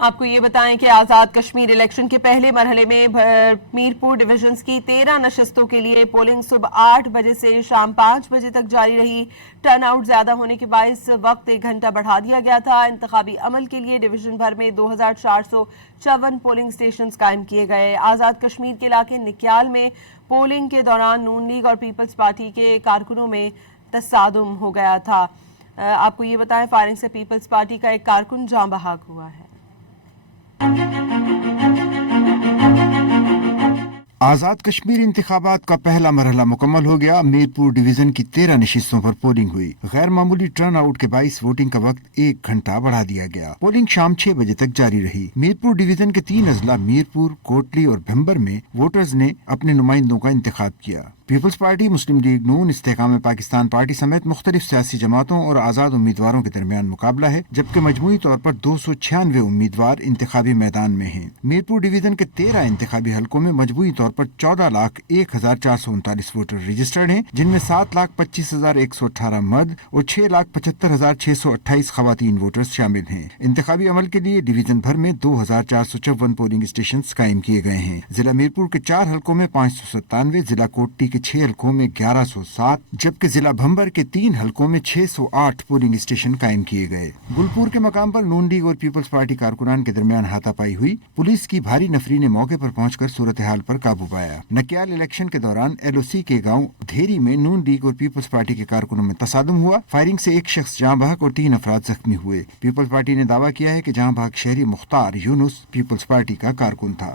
آپ کو یہ بتائیں کہ آزاد کشمیر الیکشن کے پہلے مرحلے میں میرپور ڈویژنز کی 13 نشستوں کے لیے پولنگ صبح 8 بجے سے شام 5 بجے تک جاری رہی۔ ٹرن آؤٹ زیادہ ہونے کے باعث وقت 1 گھنٹہ بڑھا دیا گیا تھا۔ انتخابی عمل کے لیے ڈویژن بھر میں 2454 پولنگ اسٹیشنز قائم کیے گئے۔ آزاد کشمیر کے علاقے نکیال میں پولنگ کے دوران نون لیگ اور پیپلز پارٹی کے کارکنوں میں تصادم ہو گیا تھا۔ آپ کو یہ بتائیں فائرنگ سے پیپلز پارٹی کا ایک کارکن جاں بحق ہوا ہے۔ آزاد کشمیر انتخابات کا پہلا مرحلہ مکمل ہو گیا۔ میرپور ڈویژن کی 13 نشستوں پر پولنگ ہوئی۔ غیر معمولی ٹرن آؤٹ کے باعث ووٹنگ کا وقت 1 گھنٹہ بڑھا دیا گیا۔ پولنگ شام 6 بجے تک جاری رہی۔ میرپور ڈویژن کے 3 اضلاع میرپور، کوٹلی اور بھمبر میں ووٹرز نے اپنے نمائندوں کا انتخاب کیا۔ پیپلز پارٹی، مسلم لیگ نون، استحکام پاکستان پارٹی سمیت مختلف سیاسی جماعتوں اور آزاد امیدواروں کے درمیان مقابلہ ہے، جبکہ مجموعی طور پر 296 امیدوار انتخابی میدان میں ہیں۔ میرپور ڈویژن کے 13 انتخابی حلقوں میں مجموعی طور پر 14,01,439 ووٹر رجسٹرڈ ہیں، جن میں 7,25,118 مرد اور 6,75,628 خواتین ووٹرز شامل ہیں۔ انتخابی عمل کے لیے ڈویژن بھر میں 2,454 پولنگ اسٹیشنز قائم کیے گئے ہیں۔ ضلع میرپور کے 4 حلقوں میں 597، ضلع کوٹلی کے 6 حلقوں میں 1107، جبکہ ضلع بھمبر کے 3 حلقوں میں 608 پولنگ اسٹیشن قائم کیے گئے۔ گلپور کے مقام پر نون لیگ اور پیپلز پارٹی کارکنان کے درمیان ہاتھا پائی ہوئی۔ پولیس کی بھاری نفری نے موقع پر پہنچ کر صورتحال پر قابو پایا۔ نکیال الیکشن کے دوران LOC کے گاؤں دھیری میں نون لیگ اور پیپلز پارٹی کے کارکنوں میں تصادم ہوا۔ فائرنگ سے ایک شخص جاں بحق اور 3 افراد زخمی ہوئے۔ پیپلز پارٹی نے دعویٰ کیا ہے کہ جاں بحق شہری مختار یونس پیپلز پارٹی کا کارکن تھا۔